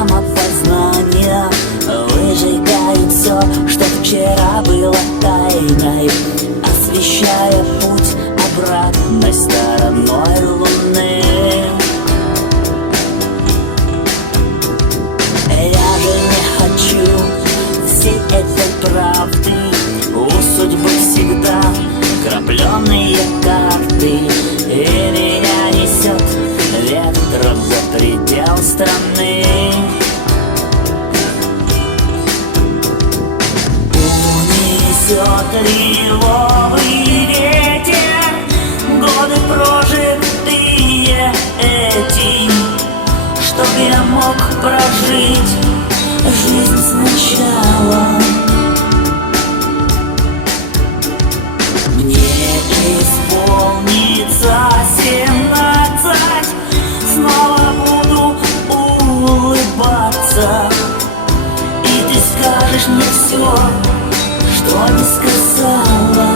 самопознания выжигает все, что вчера было тайной, освещая путь обратной стороной луны. Я же не хочу всей этой правды, у судьбы всегда крапленые карты, и меня несет ветром за предел страны. Унесет лиловый ветер годы прожитые эти, чтоб я мог прожить жизнь сначала. Мне исполнится 17, снова буду улыбаться, и ты скажешь мне все, что не сказала.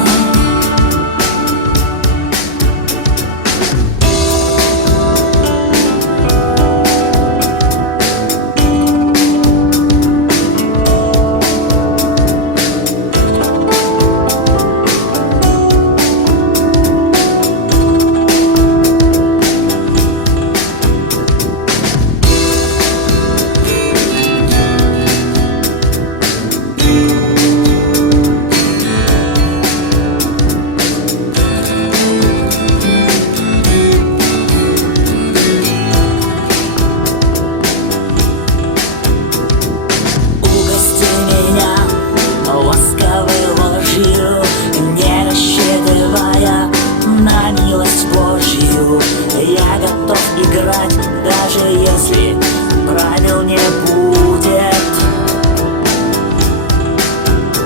На милость Божью я готов играть, даже если правил не будет.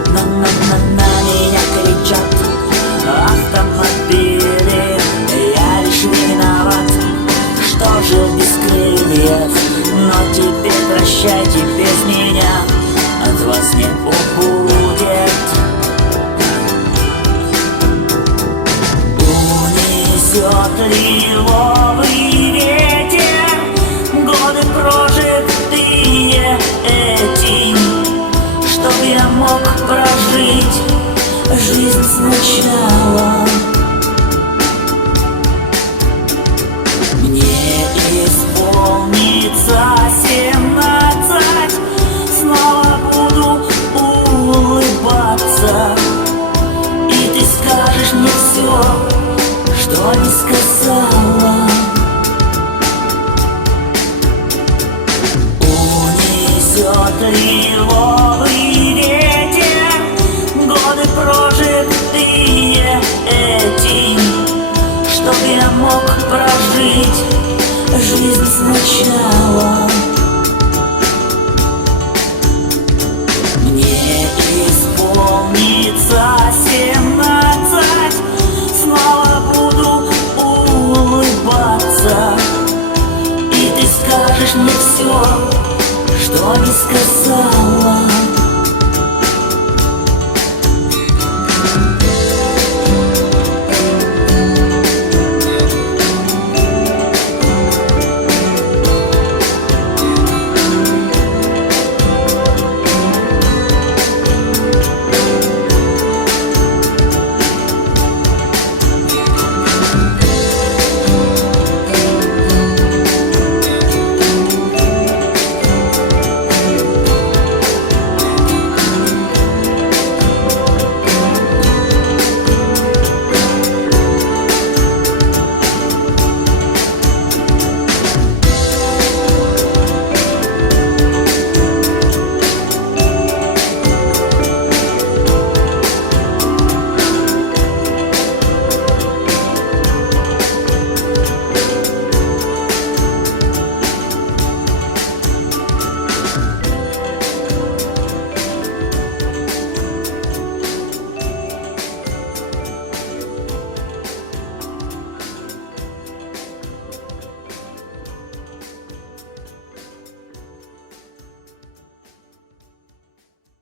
На меня кричат автомобили, я лишь виноват, что жил без крыльев. Но теперь прощайте, без меня от вас не убудет. Унесет лиловый ветер годы прожитые эти, чтоб я мог прожить жизнь сначала. Мне исполнится 17, снова буду улыбаться, и ты скажешь мне все, что не сказала. Унесет лиловый ветер годы прожитые эти, чтоб я мог прожить жизнь сначала. Мне исполнится 17, снова буду улыбаться, и ты скажешь мне все, что не сказала.